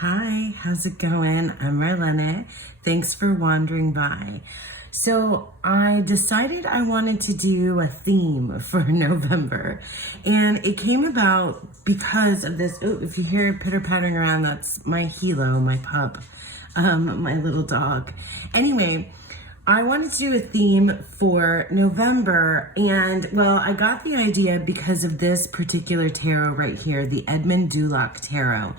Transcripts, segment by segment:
Hi, how's it going? I'm Marlene. Thanks for wandering by. So I decided I wanted to do a theme for November, and it came about because of this. Oh, if you hear pitter-pattering around, that's my Hilo, my pup, my little dog. Anyway, I wanted to do a theme for November, and well, I got the idea because of this particular tarot right here, the Edmund Dck Tarot.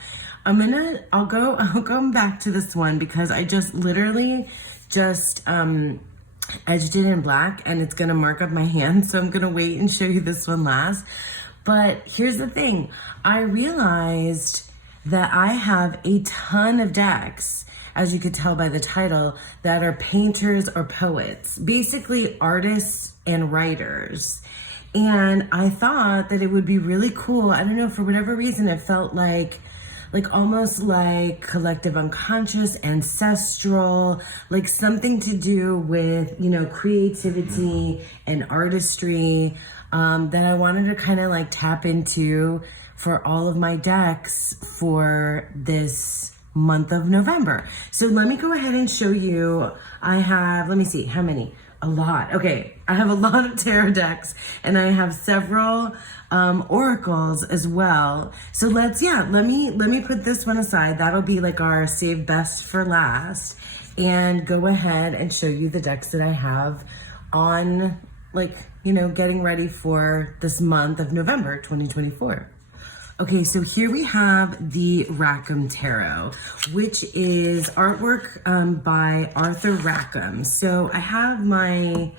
I'll go back to this one because I just literally just edged it in black and it's gonna mark up my hand, so I'm gonna wait and show you this one last. But here's the thing, I realized that I have a ton of decks, as you could tell by the title, that are painters or poets, basically artists and writers. And I thought that it would be really cool. I don't know, for whatever reason, it felt like almost like collective unconscious, ancestral, like something to do with, creativity and artistry, that I wanted to kind of like tap into for all of my decks for this month of November. So let me go ahead and show you. I have, let me see, how many? A lot. Okay, I have a lot of tarot decks and I have several oracles as well. So let me put this one aside. That'll be like our save best for last, and go ahead and show you the decks that I have on, getting ready for this month of November 2024. Okay, so here we have the Rackham Tarot, which is artwork by Arthur Rackham. So I have my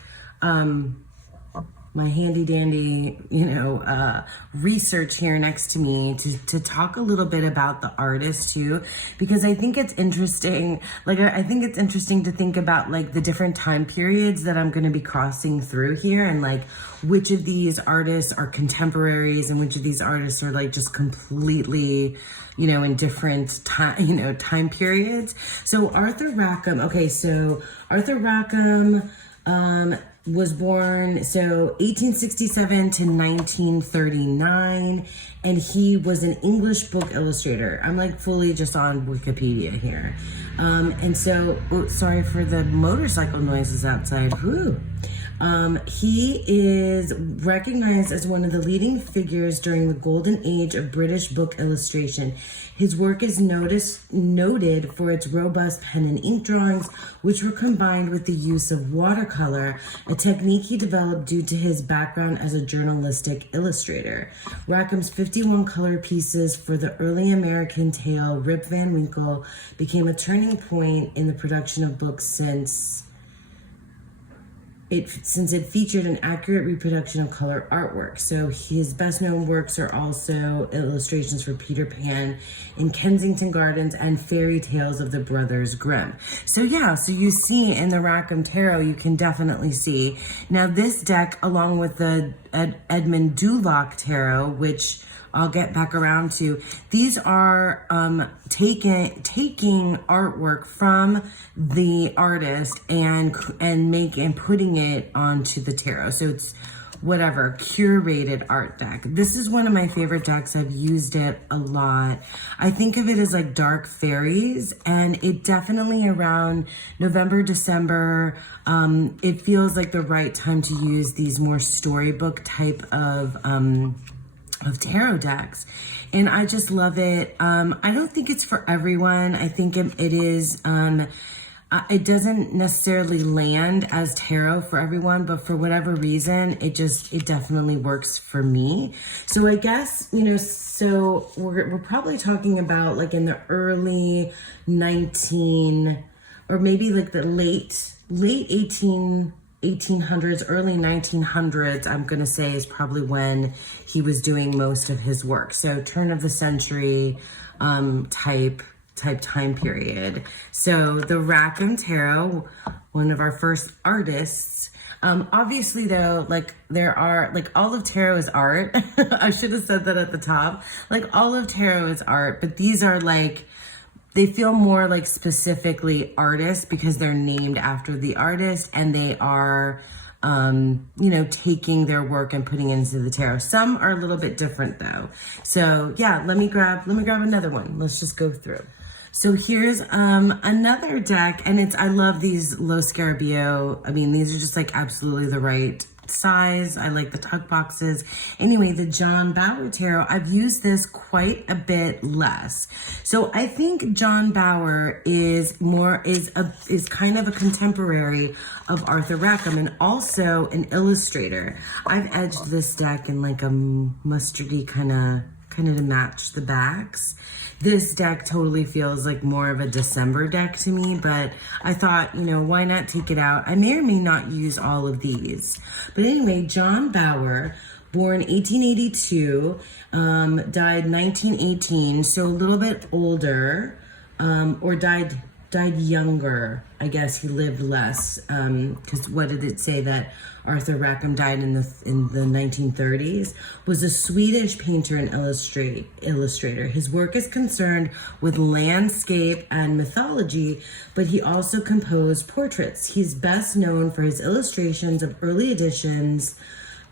my handy dandy, research here next to me to talk a little bit about the artist too, because I think it's interesting. I think it's interesting to think about the different time periods that I'm going to be crossing through here, and which of these artists are contemporaries and which of these artists are just completely, in different time periods. So Arthur Rackham. Okay, so Arthur Rackham, was born 1867 to 1939, and he was an English book illustrator. I'm fully just on Wikipedia here. And so, sorry for the motorcycle noises outside. Whew. He is recognized as one of the leading figures during the golden age of British book illustration. His work is noted for its robust pen and ink drawings, which were combined with the use of watercolor, a technique he developed due to his background as a journalistic illustrator. Rackham's 51 color pieces for the early American tale Rip Van Winkle became a turning point in the production of books since it featured an accurate reproduction of color artwork. So his best known works are also illustrations for Peter Pan in Kensington Gardens and fairy tales of the Brothers Grimm. So you see in the Rackham Tarot, you can definitely see. Now this deck, along with the Edmund Dck Tarot, which I'll get back around to, these are taking artwork from the artist and putting it onto the tarot. So it's whatever, curated art deck. This is one of my favorite decks. I've used it a lot. I think of it as dark fairies, and it definitely around November, December, it feels like the right time to use these more storybook type of tarot decks, and I just love it. I don't think it's for everyone. I think it is, it doesn't necessarily land as tarot for everyone, but for whatever reason, it definitely works for me. So I guess, so we're probably talking about in the early 1800s, early 1900s, I'm going to say, is probably when he was doing most of his work. So turn of the century type time period. So the Rackham Tarot, one of our first artists. Obviously though, there are, all of tarot is art. I should have said that at the top. All of tarot is art, but these are they feel more specifically artists because they're named after the artist, and they are you know, taking their work and putting it into the tarot. Some are a little bit different though. So yeah, let me grab another one. Let's just go through. So here's another deck, and I love these Lo Scarabeo. I mean, these are just like absolutely the right size. I like the tuck boxes. Anyway, the John Bower Tarot, I've used this quite a bit less. So I think John Bower is kind of a contemporary of Arthur Rackham, and also an illustrator. I've edged this deck in like a mustardy kind of to match the backs. This deck totally feels like more of a December deck to me, but I thought, you know, why not take it out? I may or may not use all of these. But anyway, John Bower, born 1882, died 1918, so a little bit older, or died younger. I guess he lived less, because what did it say that Arthur Rackham died in the 1930s? Was a Swedish painter and illustrator. His work is concerned with landscape and mythology, but he also composed portraits. He's best known for his illustrations of early editions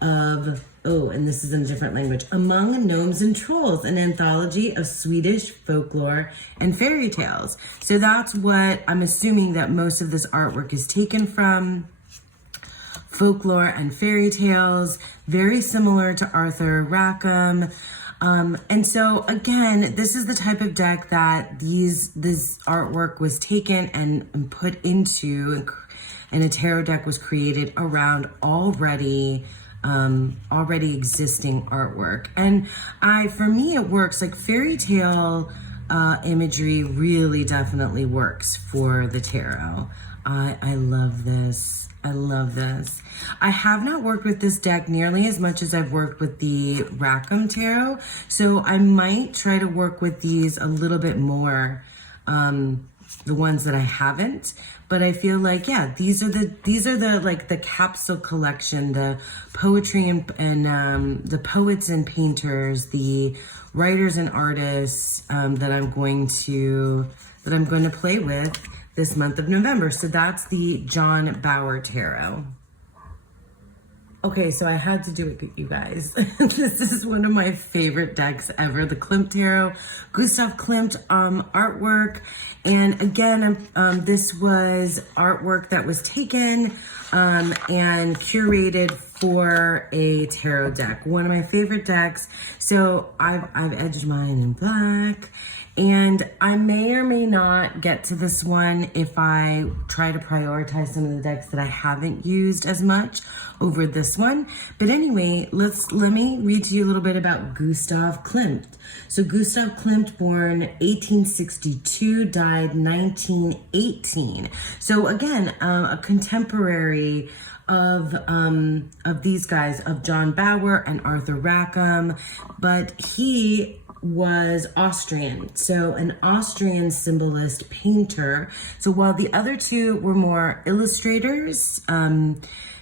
of, and this is in a different language, Among Gnomes and Trolls, an anthology of Swedish folklore and fairy tales. So that's what I'm assuming that most of this artwork is taken from. Folklore and fairy tales, very similar to Arthur Rackham. And so again, this is the type of deck that this artwork was taken and put into, and a tarot deck was created around already existing artwork. And for me, it works. Like fairy tale imagery really definitely works for the tarot. I love this. I love this. I have not worked with this deck nearly as much as I've worked with the Rackham Tarot, so I might try to work with these a little bit more, the ones that I haven't. But I feel like, yeah, these are the like the capsule collection, the poetry and the poets and painters, the writers and artists that I'm going to play with this month of November. So that's the John Bower Tarot. Okay, so I had to do it, you guys. This is one of my favorite decks ever, the Climp Tarot, Gustav Climp artwork. And again, this was artwork that was taken and curated for a tarot deck. One of my favorite decks. So I've edged mine in black. And I may or may not get to this one if I try to prioritize some of the decks that I haven't used as much over this one. But anyway, let me read to you a little bit about Gustav Climp. So Gustav Climp, born 1862, died 1918. So again, a contemporary of these guys, of John Bower and Arthur Rackham, but he was Austrian, so an Austrian symbolist painter. So while the other two were more illustrators,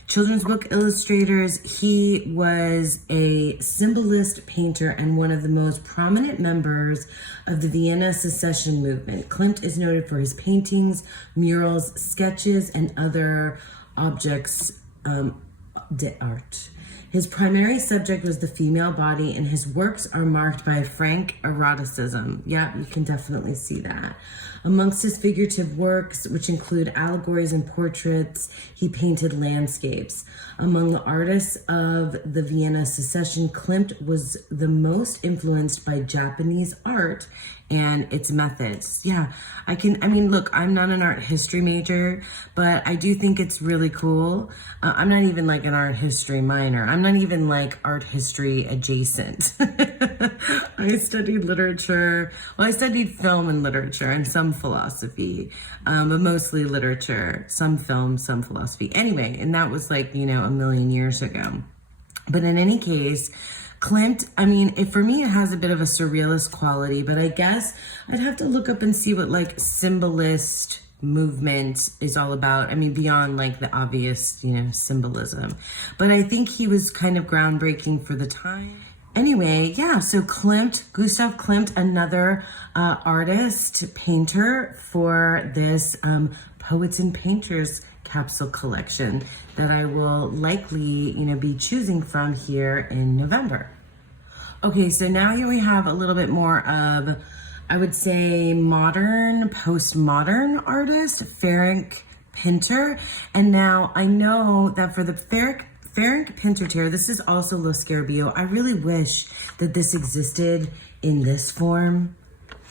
children's book illustrators, he was a symbolist painter and one of the most prominent members of the Vienna Secession movement. Klimt is noted for his paintings, murals, sketches, and other objects d'art. His primary subject was the female body, and his works are marked by frank eroticism. Yeah, you can definitely see that. Amongst his figurative works, which include allegories and portraits, he painted landscapes. Among the artists of the Vienna Secession, Klimt was the most influenced by Japanese art and its methods. Yeah, look, I'm not an art history major, but I do think it's really cool. I'm not even like an art history minor. I'm not even like art history adjacent. I studied literature. Well, I studied film and literature and some philosophy, but mostly literature, some film, some philosophy. Anyway, and that was like, a million years ago. But in any case, Klimt, for me, it has a bit of a surrealist quality, but I guess I'd have to look up and see what like symbolist movement is all about. Beyond like the obvious, symbolism. But I think he was kind of groundbreaking for the time. Anyway, yeah, so Klimt, Gustav Klimt, another artist, painter for this Poets and Painters capsule collection that I will likely, be choosing from here in November. Okay, so now here we have a little bit more of, I would say, modern, postmodern artist, Fric Pinter. And now I know that for the Fric Pinter Tarot, this is also Lo Scarabeo. I really wish that this existed in this form.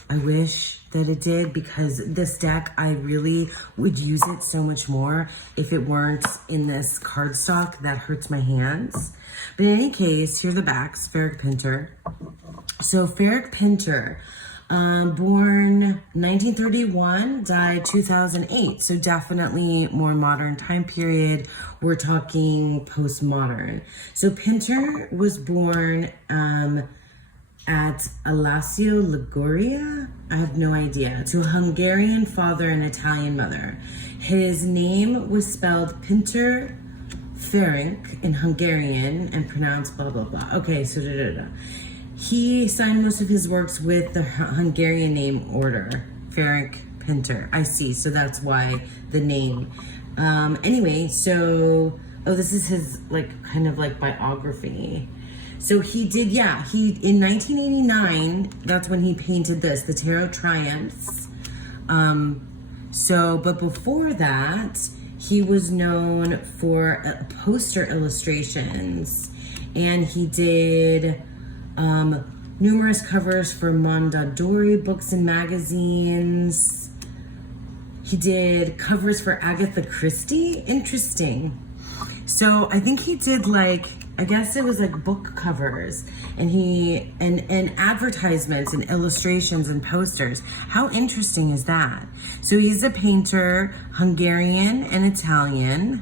I wish that it did, because this deck, I really would use it so much more if it weren't in this cardstock that hurts my hands. But in any case, here are the backs, Fric Pinter. So Fric Pinter, born 1931, died 2008. So definitely more modern time period. We're talking postmodern. So Pinter was born at Alassio, Liguria. I have no idea. To a Hungarian father and Italian mother. His name was spelled Pinter Ferenc in Hungarian and pronounced blah, blah, blah. Okay, so He signed most of his works with the Hungarian name order, Fric Pinter. I see, so that's why the name. Anyway, so, this is his, kind of biography. So he did, in 1989, that's when he painted this, the Tarot Triumphs. But before that, he was known for poster illustrations, and he did numerous covers for Mondadori books and magazines. He did covers for Agatha Christie. Interesting. So I think he did I guess it was book covers, and advertisements and illustrations and posters. How interesting is that? So he's a painter, Hungarian and Italian,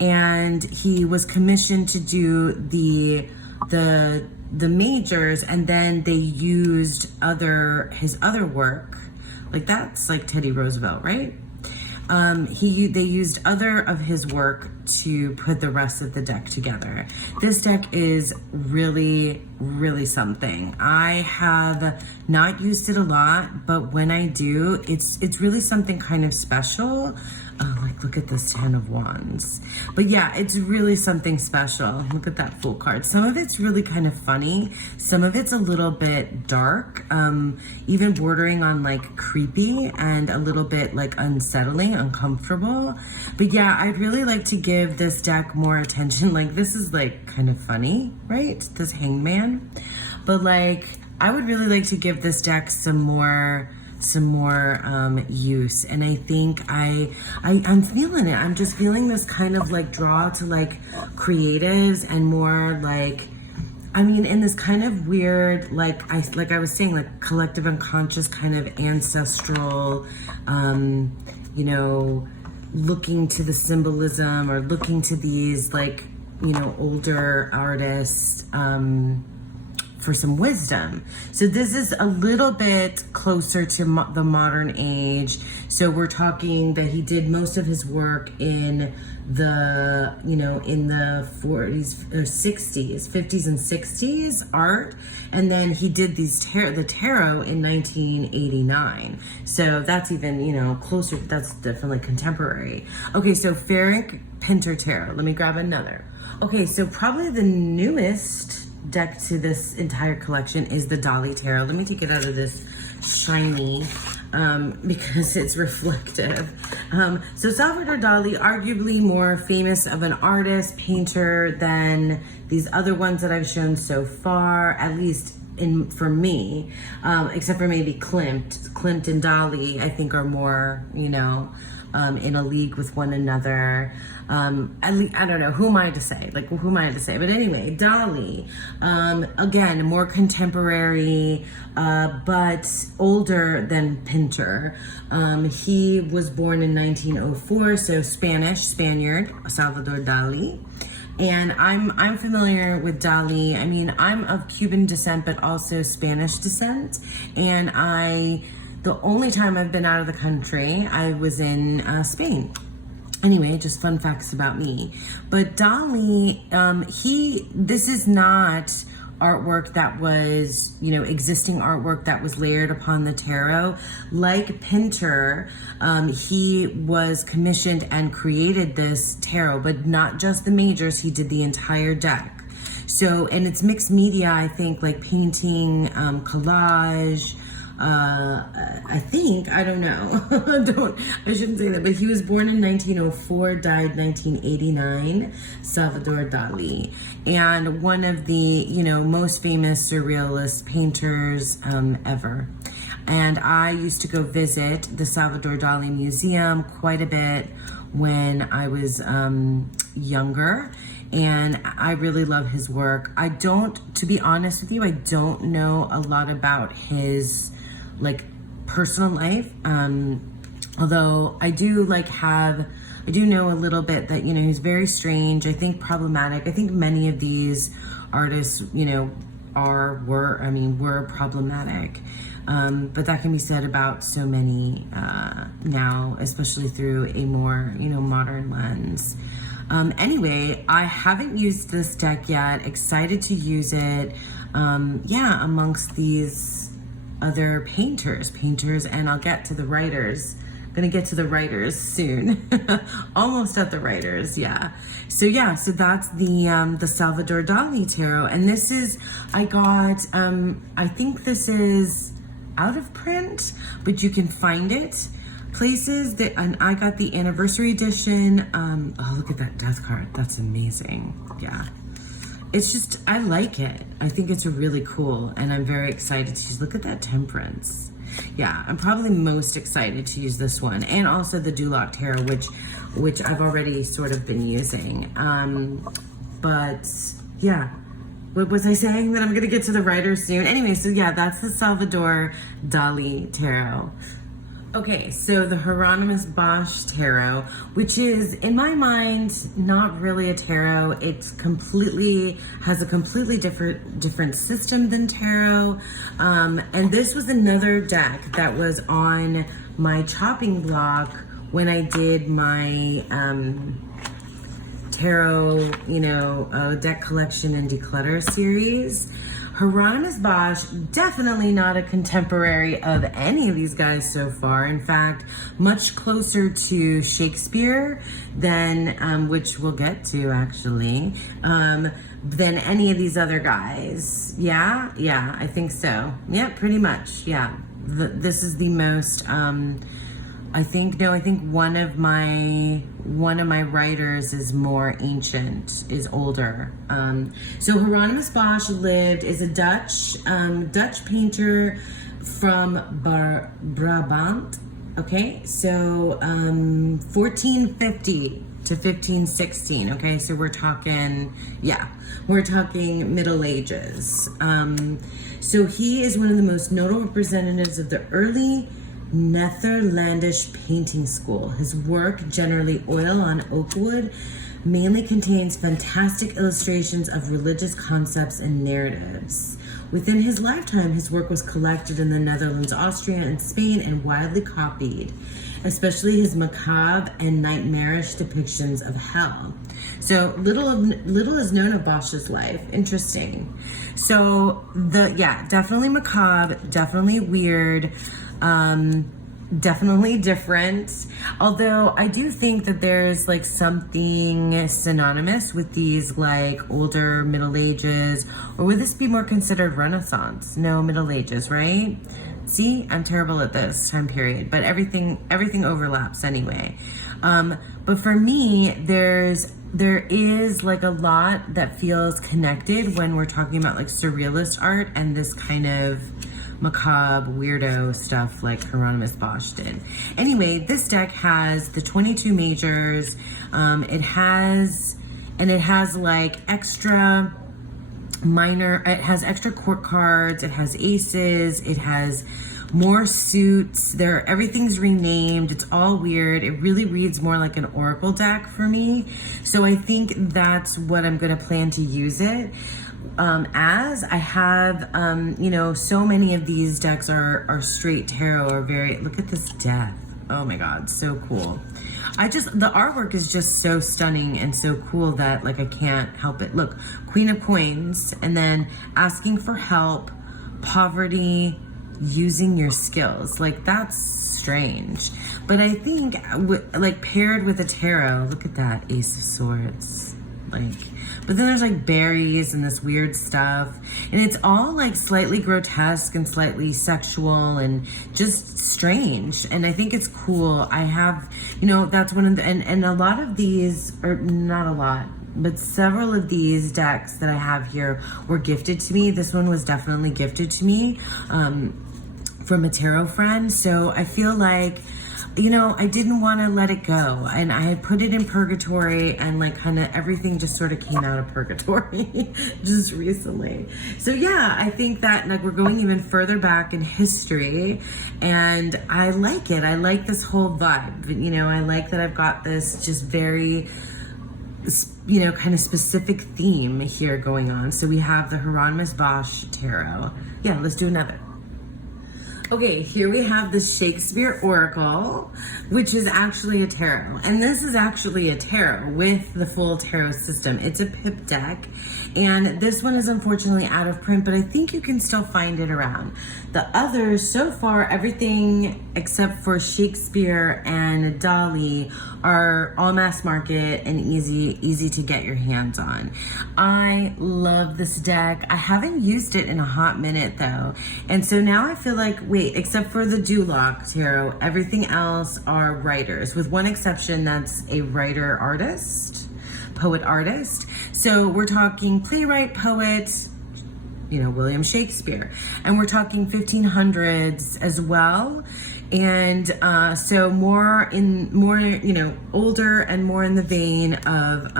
and he was commissioned to do the majors, and then they used his other work. That's Teddy Roosevelt, right? They used other of his work to put the rest of the deck together. This deck is really, really something. I have not used it a lot, but when I do, it's really something kind of special. Look at this 10 of Wands. But yeah, it's really something special. Look at that Fool card. Some of it's really kind of funny. Some of it's a little bit dark, even bordering on creepy and a little bit unsettling, uncomfortable. But yeah, I'd really like to give this deck more attention. This is kind of funny, right? This Hangman. But I would really like to give this deck some more use, and I think I'm feeling it. I'm just feeling this kind of draw to creatives and more in this kind of weird I was saying collective unconscious kind of ancestral looking to the symbolism, or looking to these older artists for some wisdom. So this is a little bit closer to the modern age. So we're talking that he did most of his work in the 40s or 60s, 50s and 60s art. And then he did the tarot in 1989. So that's even, closer. That's definitely contemporary. Okay, so Fric Pinter Tarot. Let me grab another. Okay, so probably the newest deck to this entire collection is the Dali Tarot. Let me take it out of this shiny because it's reflective. So Salvador Dali, arguably more famous of an artist, painter than these other ones that I've shown so far, at least for me, except for maybe Klimt. Klimt and Dali, I think, are more, in a league with one another. At least, I don't know, who am I to say? But anyway, Dali, again, more contemporary, but older than Pinter. He was born in 1904, so Spaniard, Salvador Dali. And I'm familiar with Dali. I mean, I'm of Cuban descent, but also Spanish descent. And the only time I've been out of the country, I was in Spain. Anyway, just fun facts about me. But Dali, this is not artwork that was, existing artwork that was layered upon the tarot. Like Pinter, he was commissioned and created this tarot, but not just the majors, he did the entire deck. So, and it's mixed media, I think, like painting, collage, I don't know. I shouldn't say that, but he was born in 1904, died 1989, Salvador Dali, and one of the, most famous surrealist painters ever. And I used to go visit the Salvador Dali Museum quite a bit when I was younger, and I really love his work. To be honest with you, I don't know a lot about his personal life, although I do know a little bit that he's very strange, I think problematic. I think many of these artists were problematic, but that can be said about so many now, especially through a more modern lens. Anyway, I haven't used this deck yet. Excited to use it amongst these other painters, and I'll get to the writers. Gonna get to the writers soon. Almost at the writers, yeah. So that's the Salvador Dali tarot, and this is, I got, I think this is out of print, but you can find it places and I got the anniversary edition. Oh, look at that death card. That's amazing. Yeah. It's just, I like it. I think it's really cool, and I'm very excited to use. Look at that temperance. Yeah, I'm probably most excited to use this one, and also the Dck Tarot, which I've already sort of been using. But yeah, what was I saying? That I'm gonna get to the writers soon. Anyway, so yeah, that's the Salvador Dali Tarot. Okay, so the Hermanus Bosch Tarot, which is, in my mind, not really a tarot. It's has a completely different system than tarot. And this was another deck that was on my chopping block when I did my tarot, deck collection and declutter series. Hermanus Bosch, definitely not a contemporary of any of these guys so far. In fact, much closer to Shakespeare than, which we'll get to actually, than any of these other guys. Yeah, I think so. Yeah, pretty much, yeah. This is the most, I think one of my writers is more ancient, is older. So Hermanus Bosch is a Dutch painter from Brabant. Okay, so 1450 to 1516. Okay, so we're talking Middle Ages. So he is one of the most notable representatives of the early Netherlandish painting school. His work, generally oil on oak wood, mainly contains fantastic illustrations of religious concepts and narratives. Within his lifetime, his work was collected in the Netherlands, Austria, and Spain, and widely copied, especially his macabre and nightmarish depictions of hell. So little is known of Bosch's life. Interesting. So definitely macabre, definitely weird, definitely different. Although I do think that there's something synonymous with these older Middle Ages, or would this be more considered Renaissance? No, Middle Ages, right? See, I'm terrible at this time period, but everything overlaps anyway. But for me, there is a lot that feels connected when we're talking about surrealist art and this kind of macabre weirdo stuff like Hermanus Bosch did. Anyway, this deck has the 22 majors. It has extra minor, it has extra court cards, it has aces, it has more suits, everything's renamed, it's all weird. It really reads more like an oracle deck for me. So I think that's what I'm gonna plan to use it as. I have, so many of these decks are straight tarot, or very, look at this death. Oh my God, so cool. The artwork is just so stunning and so cool that like I can't help it. Look, Queen of Coins, and then asking for help, poverty, using your skills. Like that's strange. But I think like paired with a tarot, look at that, Ace of Swords. Like, but then there's like berries and this weird stuff, and it's all like slightly grotesque and slightly sexual and just strange. And I think it's cool. I have, that's one of the, and a lot of these, or not a lot, but several of these decks that I have here were gifted to me. This one was definitely gifted to me from a tarot friend. So I feel like, I didn't want to let it go, and I had put it in purgatory, and like kind of everything just sort of came out of purgatory just recently. So yeah, I think that like we're going even further back in history, and I like it. I like this whole vibe. I like that I've got this just very kind of specific theme here going on. So we have the Hermanus Bosch Tarot. Yeah, let's do another. Okay, here we have the Shakespeare Oracle, which is actually a tarot. And this is actually a tarot with the full tarot system. It's a pip deck, and this one is unfortunately out of print, but I think you can still find it around. The others, so far, everything except for Shakespeare and Dali are all mass market and easy to get your hands on. I love this deck. I haven't used it in a hot minute though. And so now I feel like, wait, except for the Duloc Tarot, everything else are writers, with one exception that's a poet artist. So we're talking playwright, poet, William Shakespeare. And we're talking 1500s as well. And so more, older and more in the vein of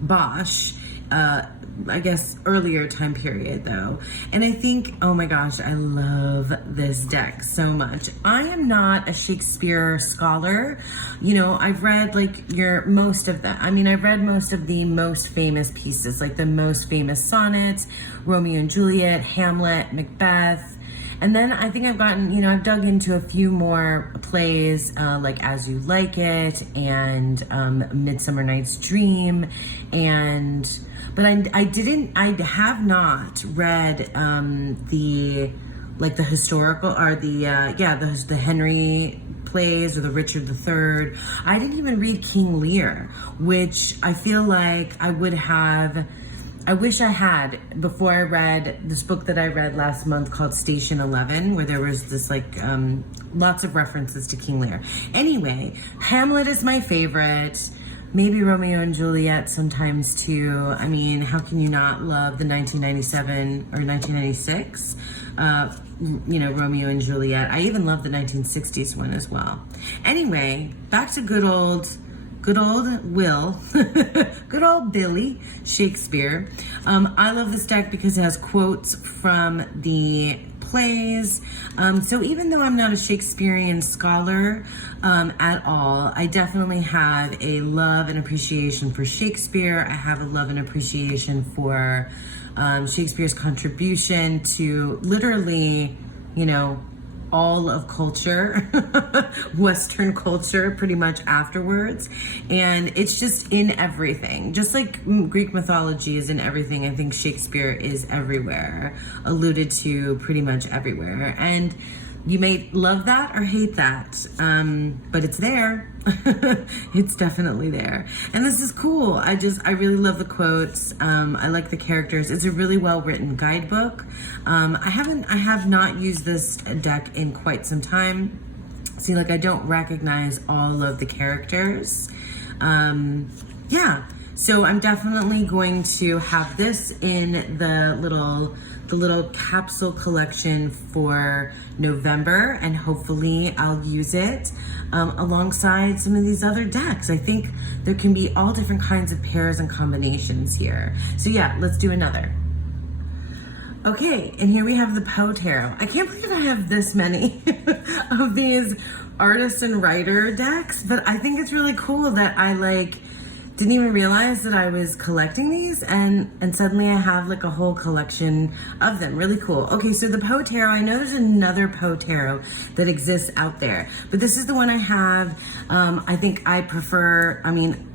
Bosch, I guess earlier time period though. And I think, oh my gosh, I love this deck so much. I am not a Shakespeare scholar. I've read most of them. I've read most of the most famous pieces, like the most famous sonnets, Romeo and Juliet, Hamlet, Macbeth. And then I think I've gotten, I've dug into a few more plays, like As You Like It and Midsummer Night's Dream, but I have not read the historical or the Henry plays or the Richard III. I didn't even read King Lear, which I feel like I wish I had before I read this book that I read last month called Station 11, where there was this lots of references to King Lear. Anyway, Hamlet is my favorite. Maybe Romeo and Juliet sometimes too. How can you not love the 1997 or 1996, Romeo and Juliet? I even love the 1960s one as well. Anyway, back to good old Will, good old Billy Shakespeare. I love this deck because it has quotes from the plays. So even though I'm not a Shakespearean scholar at all, I definitely have a love and appreciation for Shakespeare. I have a love and appreciation for Shakespeare's contribution to literally, all of culture, Western culture, pretty much afterwards. And it's just in everything. Just like Greek mythology is in everything, I think Shakespeare is everywhere, alluded to pretty much everywhere. And you may love that or hate that, but it's there. It's definitely there. And this is cool. I really love the quotes. I like the characters. It's a really well written guidebook. I have not used this deck in quite some time. See, I don't recognize all of the characters. Yeah. So I'm definitely going to have this in the little capsule collection for November, and hopefully I'll use it alongside some of these other decks. I think there can be all different kinds of pairs and combinations here. So yeah, let's do another. Okay, and here we have the Poe Tarot. I can't believe I have this many of these artist and writer decks, but I think it's really cool that I didn't even realize that I was collecting these, and suddenly I have like a whole collection of them. Really cool. Okay, so the Poe Tarot, I know there's another Poe Tarot that exists out there, but this is the one I have. I think I prefer,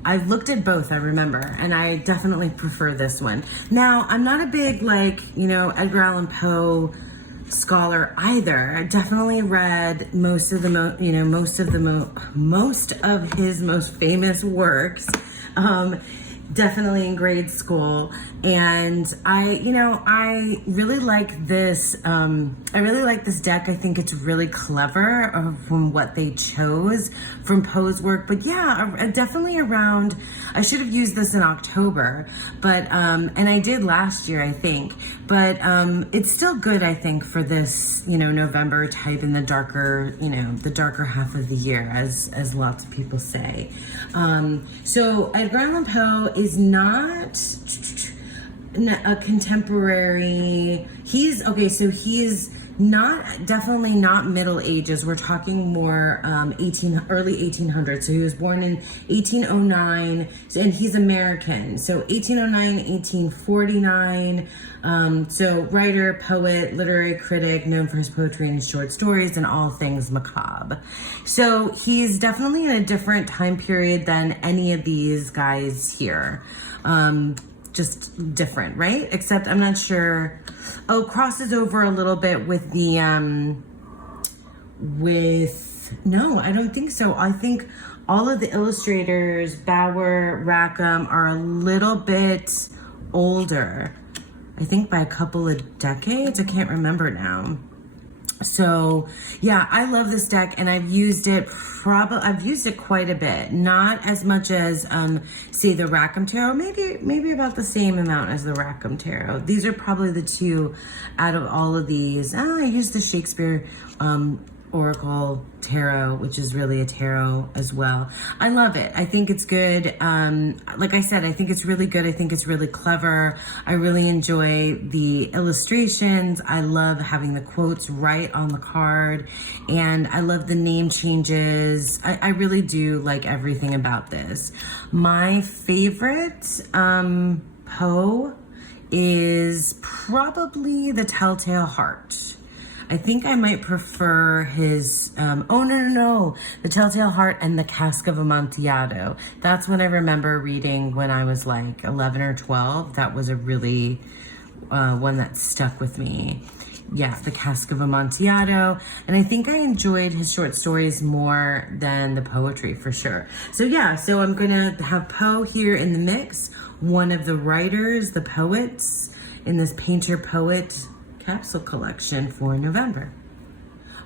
I've looked at both, I remember, and I definitely prefer this one. Now, I'm not a big, like, Edgar Allan Poe scholar either. I definitely read most of his most famous works, definitely in grade school. And I really like this. I really like this deck. I think it's really clever from what they chose from Poe's work. But yeah, definitely around, I should have used this in October, but, and I did last year, I think, but, it's still good, I think, for this, November type in the darker, the darker half of the year, as lots of people say. So Edgar Allan Poe is not a contemporary. He's definitely not Middle Ages. We're talking more early 1800s. So he was born in 1809, and he's American. So 1809, 1849. So writer, poet, literary critic, known for his poetry and short stories and all things macabre. So he's definitely in a different time period than any of these guys here. Just different, right? Except I'm not sure. Oh, crosses over a little bit with the, no, I don't think so. I think all of the illustrators, Bauer, Rackham, are a little bit older. I think by a couple of decades. I can't remember now. So yeah, I love this deck, and I've used it quite a bit. Not as much as say the Rackham Tarot, maybe about the same amount as the Rackham Tarot. These are probably the two out of all of these. I used the Shakespeare Oracle Tarot, which is really a tarot as well. I love it. I think it's good. Like I said, I think it's really good. I think it's really clever. I really enjoy the illustrations. I love having the quotes right on the card, and I love the name changes. I really do like everything about this. My favorite Poe is probably the Telltale Heart. I think I might prefer his, the Telltale Heart and the Cask of Amontillado. That's what I remember reading when I was like 11 or 12. That was a really, one that stuck with me. Yeah, the Cask of Amontillado. And I think I enjoyed his short stories more than the poetry, for sure. So yeah, so I'm gonna have Poe here in the mix. One of the writers, the poets in this Painter Poet capsule collection for November.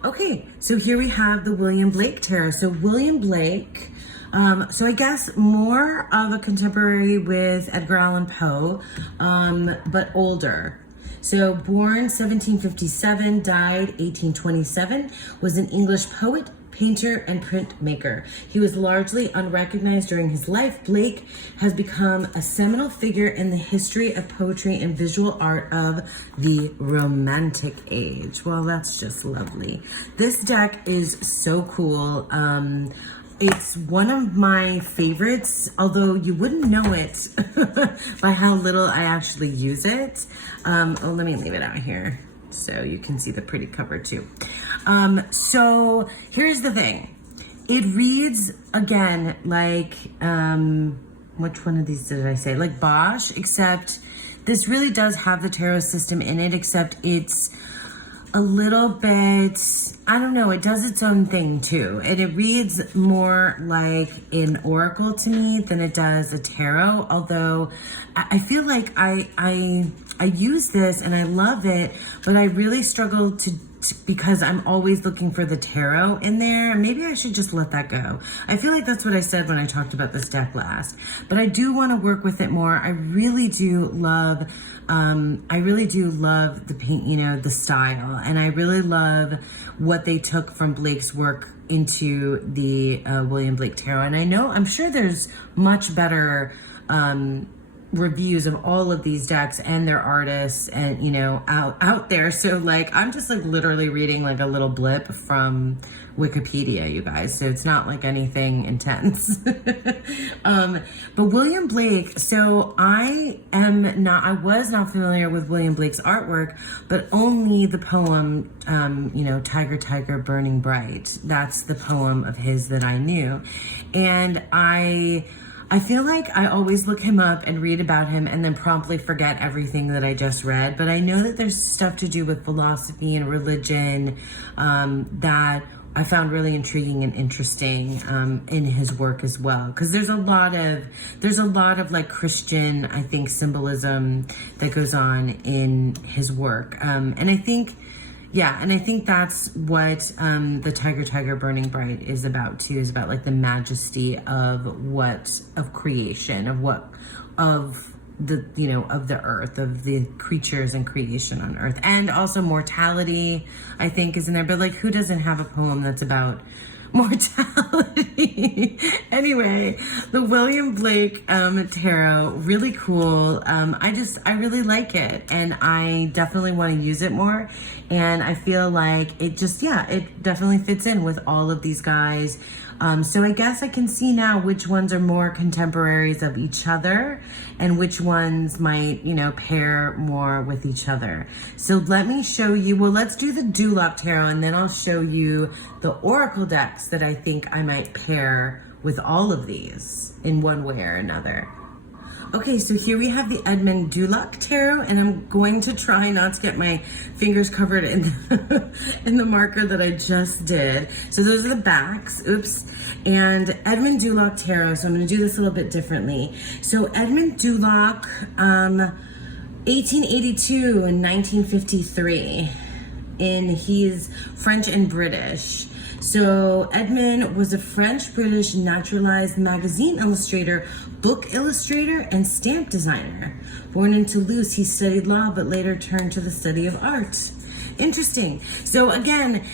Okay, so here we have the William Blake Tarot. So William Blake, so I guess more of a contemporary with Edgar Allan Poe, but older. So born 1757, died 1827, was an English poet, painter, and printmaker. He was largely unrecognized during his life. Blake has become a seminal figure in the history of poetry and visual art of the Romantic Age. Well, that's just lovely. This deck is so cool. It's one of my favorites, although you wouldn't know it by how little I actually use it. Let me leave it out here so you can see the pretty cover too. So here's the thing. It reads, again, like, which one of these did I say? Like Bosch, except this really does have the tarot system in it, except it's a little bit, I don't know, it does its own thing too. And it reads more like an oracle to me than it does a tarot, although I feel like I use this and I love it, but I really struggle to because I'm always looking for the tarot in there. Maybe I should just let that go. I feel like that's what I said when I talked about this deck last, but I do want to work with it more. I really do love the paint, the style, and I really love what they took from Blake's work into the William Blake Tarot. And I'm sure there's much better reviews of all of these decks and their artists and, you know, out there. So like, I'm just like literally reading like a little blip from Wikipedia, you guys. So it's not like anything intense. But William Blake, so I was not familiar with William Blake's artwork, but only the poem, you know, Tiger, Tiger, Burning Bright. That's the poem of his that I knew. And I feel like I always look him up and read about him and then promptly forget everything that I just read. But I know that there's stuff to do with philosophy and religion that I found really intriguing and interesting in his work as well. Because there's a lot of like Christian, I think, symbolism that goes on in his work. And I think that's what the Tiger, Tiger, Burning Bright is about too. Is about like the majesty of creation, of the earth, of the creatures and creation on earth, and also mortality, I think, is in there. But like, who doesn't have a poem that's about mortality? Anyway, the William Blake Tarot, really cool. I really like it, and I definitely want to use it more. And I feel like it definitely fits in with all of these guys. So I guess I can see now which ones are more contemporaries of each other and which ones might, you know, pair more with each other. So let me show you, well, let's do the Dck Tarot, and then I'll show you the Oracle decks that I think I might pair with all of these in one way or another. Okay, so here we have the Edmund Dck Tarot, and I'm going to try not to get my fingers covered in the marker that I just did. So those are the backs, oops. And Edmund Dck Tarot, so I'm gonna do this a little bit differently. So Edmund Dck, 1882 and 1953, and he's French and British. So Edmund was a French-British naturalized magazine illustrator, book illustrator, and stamp designer. Born in Toulouse, he studied law, but later turned to the study of art. Interesting. So again,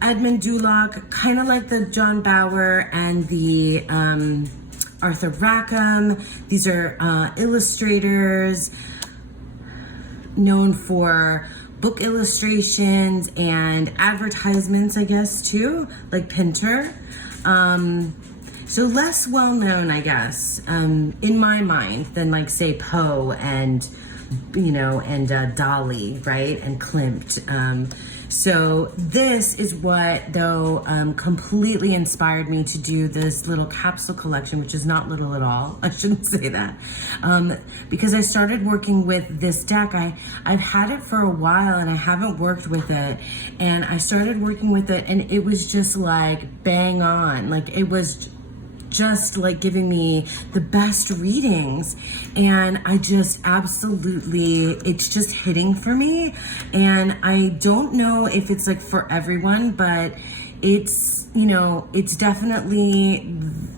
Edmund Dck, kind of like the John Bower and the Arthur Rackham. These are illustrators known for book illustrations and advertisements, I guess, too, like Pinter. So less well known, I guess, in my mind than like, say, Poe and, you know, and Dali, right? And Klimt. So this is what, though, completely inspired me to do this little capsule collection, which is not little at all. I shouldn't say that. Because I started working with this deck. I've had it for a while and I haven't worked with it. And I started working with it and it was just like bang on. Like it was just like giving me the best readings, and I just absolutely, it's just hitting for me. And I don't know if it's like for everyone, but it's, you know, it's definitely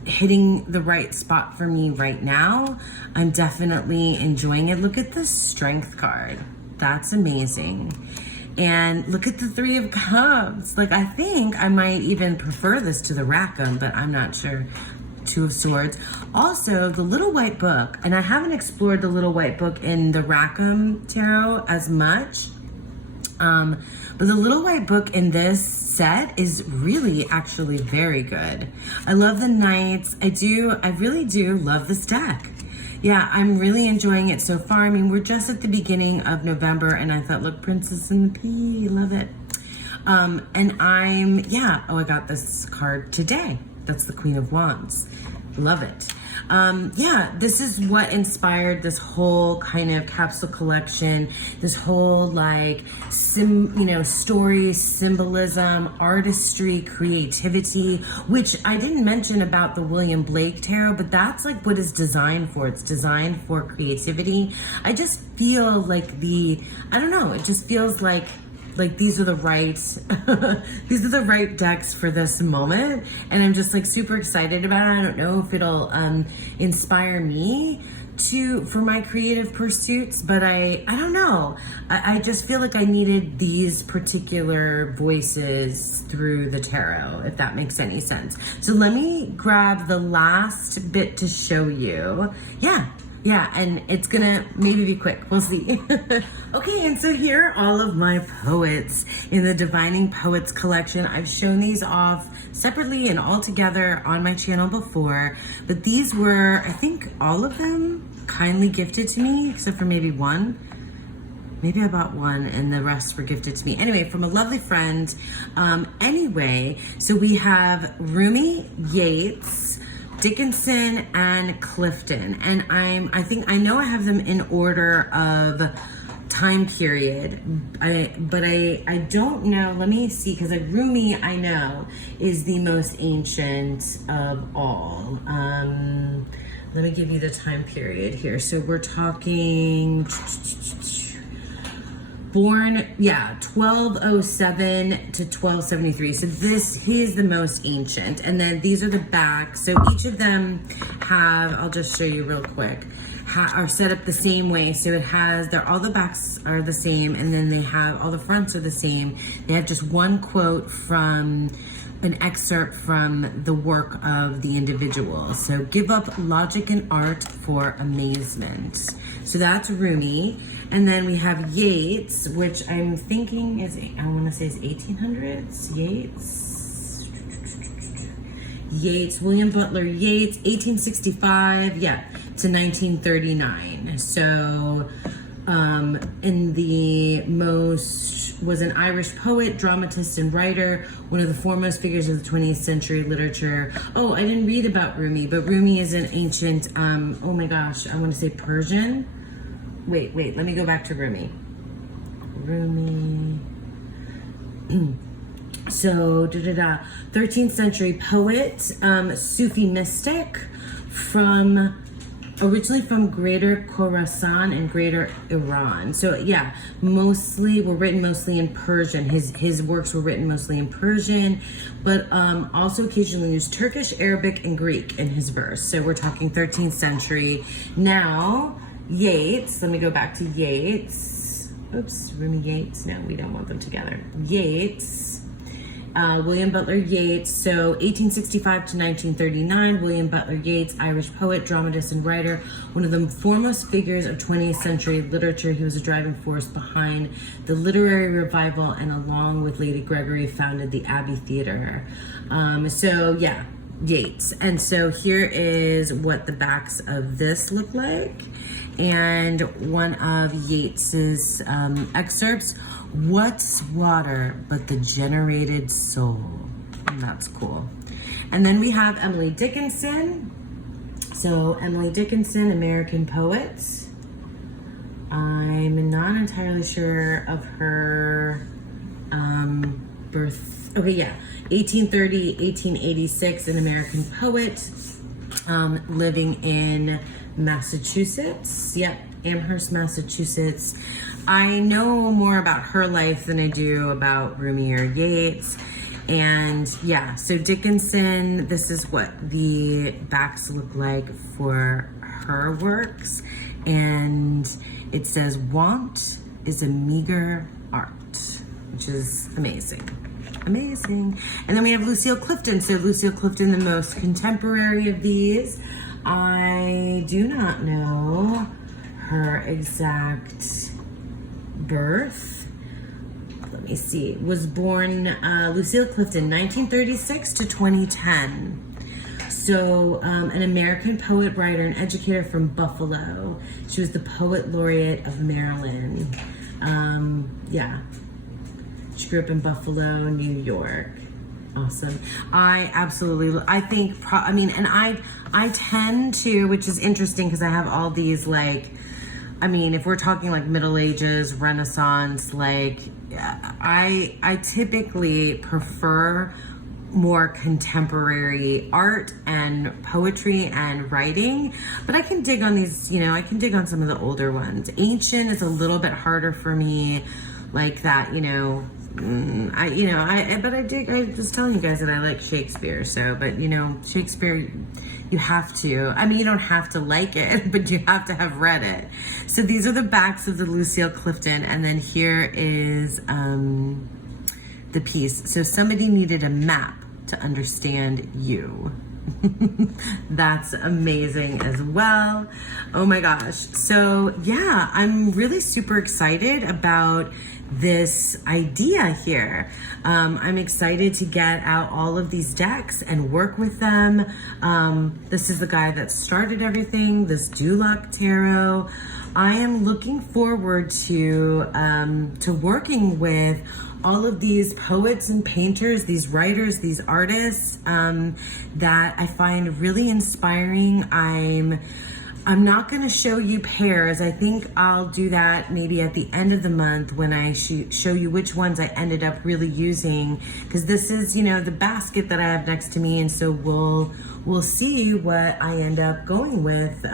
hitting the right spot for me right now. I'm definitely enjoying it. Look at the Strength card. That's amazing. And look at the Three of Cups. Like, I think I might even prefer this to the Rackham, but I'm not sure. Two of Swords. Also, the Little White Book, and I haven't explored the Little White Book in the Rackham Tarot as much, but the Little White Book in this set is really actually very good. I love the Knights. I really do love this deck. Yeah, I'm really enjoying it so far. I mean, we're just at the beginning of November, and I thought, look, Princess and the Pea, love it. And I got this card today. That's the Queen of Wands. Love it. This is what inspired this whole kind of capsule collection, this whole like story, symbolism, artistry, creativity, which I didn't mention about the William Blake Tarot, but that's like what it's designed for. It's designed for creativity. I just feel like it just feels like these are the right decks for this moment, and I'm just like super excited about it. I don't know if it'll inspire me for my creative pursuits, but I don't know. I just feel like I needed these particular voices through the tarot, if that makes any sense. So let me grab the last bit to show you. Yeah. Yeah, and it's gonna maybe be quick. We'll see. Okay, and so here are all of my poets in the Divining Poets collection. I've shown these off separately and all together on my channel before, but these were, I think, all of them kindly gifted to me, except for maybe one. Maybe I bought one and the rest were gifted to me. Anyway, from a lovely friend. Anyway, so we have Rumi, Yeats, Dickinson, and Clifton. And I know I have them in order of time period. But I don't know. Let me see, because Rumi, I know, is the most ancient of all. Let me give you the time period here. So we're talking born, 1207 to 1273. So he is the most ancient. And then these are the backs. So each of them have, I'll just show you real quick, are set up the same way. So it has, all the backs are the same, and then they have, all the fronts are the same. They have just one quote from an excerpt from the work of the individual. So give up logic and art for amazement. So that's Rumi. And then we have Yeats, which I'm thinking is, I want to say is 1800s. Yeats, William Butler Yeats, 1865, to 1939. So, was an Irish poet, dramatist, and writer, one of the foremost figures of the 20th century literature. Oh, I didn't read about Rumi, but Rumi is an ancient, oh my gosh, I want to say Persian. Wait, let me go back to Rumi. So, 13th century poet, Sufi mystic, originally from Greater Khorasan and Greater Iran. So were written mostly in Persian. His works were written mostly in Persian, but also occasionally used Turkish, Arabic, and Greek in his verse. So we're talking 13th century. Now, Yeats, let me go back to Yeats. Oops, Rumi, Yeats. No, we don't want them together. Yeats. William Butler Yeats, so 1865 to 1939, William Butler Yeats, Irish poet, dramatist, and writer, one of the foremost figures of 20th century literature. He was a driving force behind the literary revival, and along with Lady Gregory founded the Abbey Theatre. Yeats. And so here is what the backs of this look like. And one of Yeats's excerpts, what's water but the generated soul? And that's cool. And then we have Emily Dickinson. So Emily Dickinson, American poet. I'm not entirely sure of her birth. Okay, 1830, 1886, an American poet, living in Massachusetts. Amherst, Massachusetts. I know more about her life than I do about Rumi or Yeats. And so Dickinson, this is what the backs look like for her works. And it says, want is a meager art, which is amazing. And then we have Lucille Clifton. So Lucille Clifton, the most contemporary of these. I do not know her exact birth. Let me see. Was born Lucille Clifton, 1936 to 2010. So an American poet, writer, and educator from Buffalo. She was the Poet Laureate of Maryland. She grew up in Buffalo, New York. Awesome. I tend to, which is interesting because I have all these if we're talking like Middle Ages, Renaissance, I typically prefer more contemporary art and poetry and writing, but I can dig on these, I can dig on some of the older ones. Ancient is a little bit harder for me, like that, I was telling you guys that I like Shakespeare, Shakespeare, you have to, you don't have to like it, but you have to have read it. So these are the backs of the Lucille Clifton, and then here is the piece. So somebody needed a map to understand you. That's amazing as well. Oh my gosh. So yeah, I'm really super excited about this idea here. I'm excited to get out all of these decks and work with them. This is the guy that started everything, this Dck Tarot. I am looking forward to working with all of these poets and painters, these writers, these artists that I find really inspiring. I'm not going to show you pairs. I think I'll do that maybe at the end of the month when I show you which ones I ended up really using, because this is, you know, the basket that I have next to me, and so we'll see what I end up going with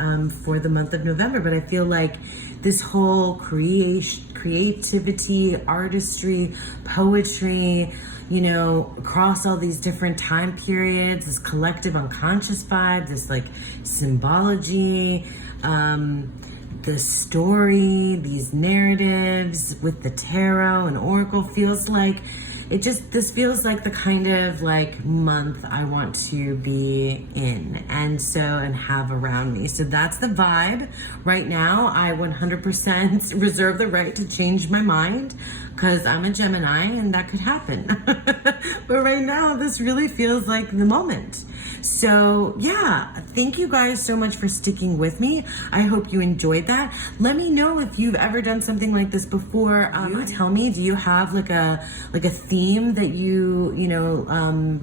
for the month of November. But I feel like this whole creativity, artistry, poetry, you know, across all these different time periods, this collective unconscious vibe, this like symbology, the story, these narratives with the tarot and oracle feels like this feels like the kind of like month I want to be in and have around me. So that's the vibe right now. I 100% reserve the right to change my mind because I'm a Gemini and that could happen. But right now, this really feels like the moment. So yeah, thank you guys so much for sticking with me. I hope you enjoyed that. Let me know if you've ever done something like this before. Tell me, do you have like a theme that you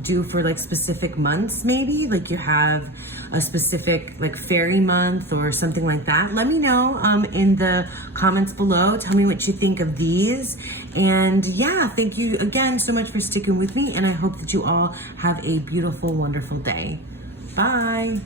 do for like specific months? Maybe like you have a specific like fairy month or something like that. Let me know in the comments below. Tell me what you think of these. And yeah, thank you again so much for sticking with me, and I hope that you all have a beautiful, wonderful day. Bye.